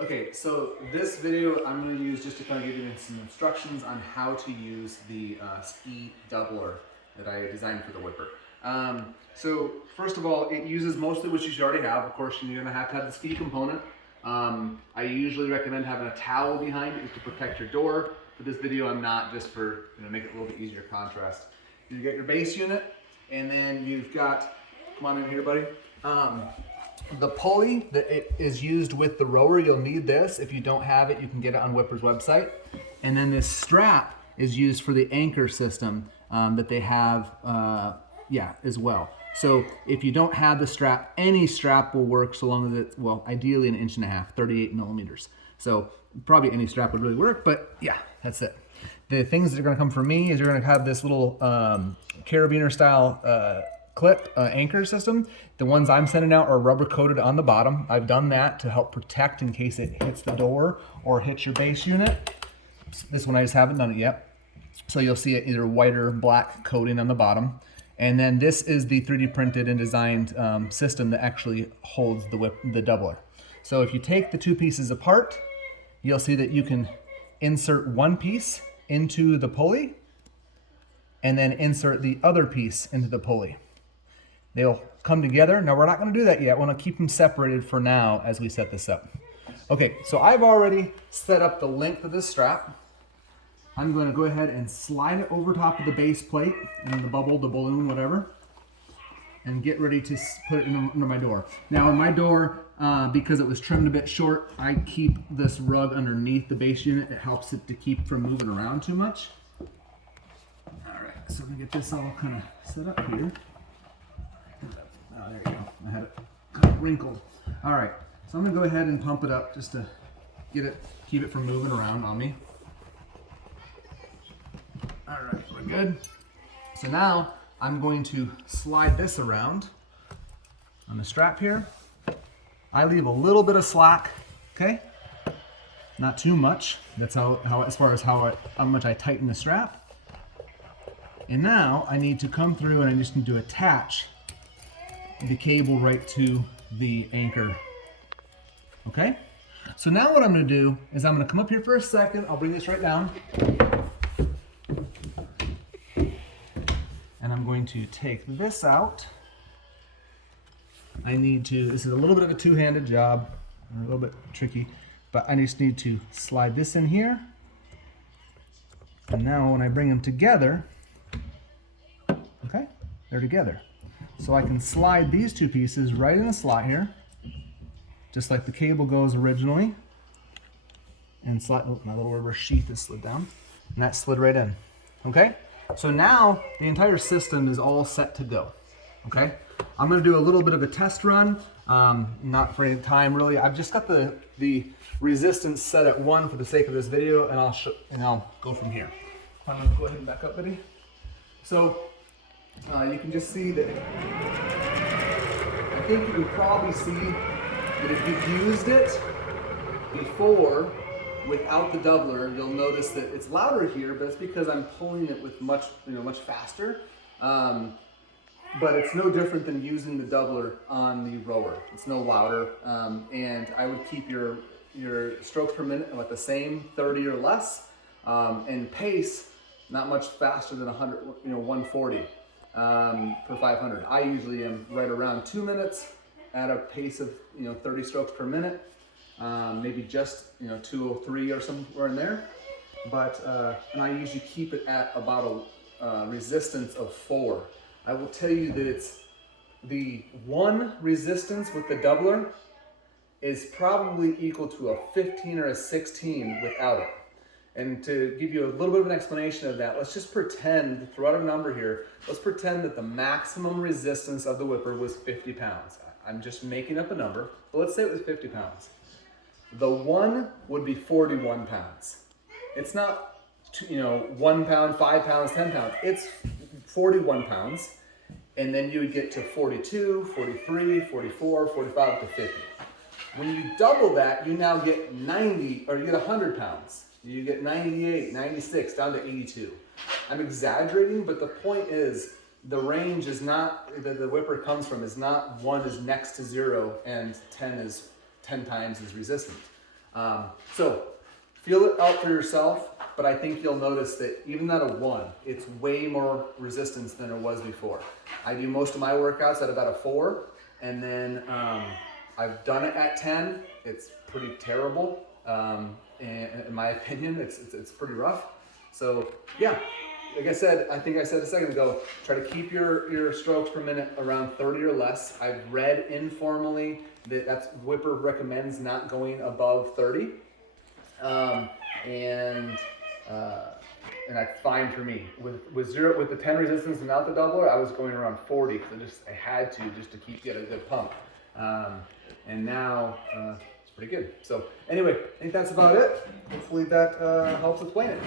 Okay, so this video I'm going to use just to kind of give you some instructions on how to use the ski doubler that I designed for the Whipr. So first of all, it uses mostly what you should already have. Of course, you're going to have the ski component. I usually recommend having a towel behind it to protect your door. For this video, I'm not, just for make it a little bit easier contrast. You get your base unit, and then you've got, come on in here, buddy. The pulley that it is used with the rower, you'll need this. If you don't have it, you can get it on Whipr's website. And then this strap is used for the anchor system that they have, as well. So if you don't have the strap, any strap will work so long as it's, well, ideally 1.5 inches, 38 millimeters. So probably any strap would really work, but yeah, that's it. The things that are gonna come from me is you're gonna have this little carabiner style clip anchor system. The ones I'm sending out are rubber coated on the bottom. I've done that to help protect in case it hits the door or hits your base unit. This one I just haven't done it yet. So you'll see it either white or black coating on the bottom. And then this is the 3D printed and designed system that actually holds the doubler. So if you take the two pieces apart, you'll see that you can insert one piece into the pulley and then insert the other piece into the pulley. They'll come together. Now we're not going to do that yet. We want to keep them separated for now as we set this up. Okay, so I've already set up the length of this strap. I'm going to go ahead and slide it over top of the base plate and the bubble, the balloon, whatever, and get ready to put it under my door. Now in my door, because it was trimmed a bit short, I keep this rug underneath the base unit. It helps it to keep from moving around too much. All right, so I'm going to get this all kind of set up here. Oh, there you go. I had it kind of wrinkled. All right, so I'm gonna go ahead and pump it up just to keep it from moving around on me. All right, we're good. So now I'm going to slide this around on the strap here. I leave a little bit of slack, okay? Not too much. That's how as far as how much I tighten the strap. And now I need to come through and I just need to attach the cable right to the anchor. Okay? So now what I'm going to do is I'm going to come up here for a second. I'll bring this right down. And I'm going to take this out. This is a little bit of a two-handed job, a little bit tricky, but I just need to slide this in here. And now when I bring them together, okay, they're together. So I can slide these two pieces right in the slot here, just like the cable goes originally. And slide, oh, my little rubber sheath is slid down, and that slid right in. Okay? So now the entire system is all set to go. Okay? I'm gonna do a little bit of a test run, not for any time really. I've just got the resistance set at 1 for the sake of this video, and I'll go from here. I'm gonna go ahead and back up, buddy. So you can just see that, I think you can probably see that if you've used it before without the doubler, you'll notice that it's louder here, but it's because I'm pulling it with much faster. But it's no different than using the doubler on the rower. It's no louder, and I would keep your strokes per minute at the same 30 or less, and pace not much faster than 140. Per 500. I usually am right around 2 minutes at a pace of 30 strokes per minute, maybe just 203 or somewhere in there. But and I usually keep it at about a resistance of 4. I will tell you that it's the one resistance with the doubler is probably equal to a 15 or a 16 without it. And to give you a little bit of an explanation of that, let's just pretend, throw out a number here, let's pretend that the maximum resistance of the Whipr was 50 pounds. I'm just making up a number, but let's say it was 50 pounds. The one would be 41 pounds. It's not 1 pound, 5 pounds, 10 pounds. It's 41 pounds. And then you would get to 42, 43, 44, 45 up to 50. When you double that, you now get 90, or you get 100 pounds. You get 98, 96, down to 82. I'm exaggerating, but the point is the range is not, that the Whipr comes from is not 1 is next to 0 and 10 is 10 times as resistant. So feel it out for yourself, but I think you'll notice that even at a 1, it's way more resistance than it was before. I do most of my workouts at about a 4, and then I've done it at 10. It's pretty terrible. And in my opinion, it's pretty rough. So yeah, like I said, I think I said a second ago, try to keep your strokes per minute around 30 or less. I've read informally that's Whipr recommends not going above 30. And that's fine for me. With the 10 resistance and out the doubler, I was going around 40 because I had to just to get a good pump. And now it's pretty good. So anyway, I think that's about it. Hopefully that helps explain it.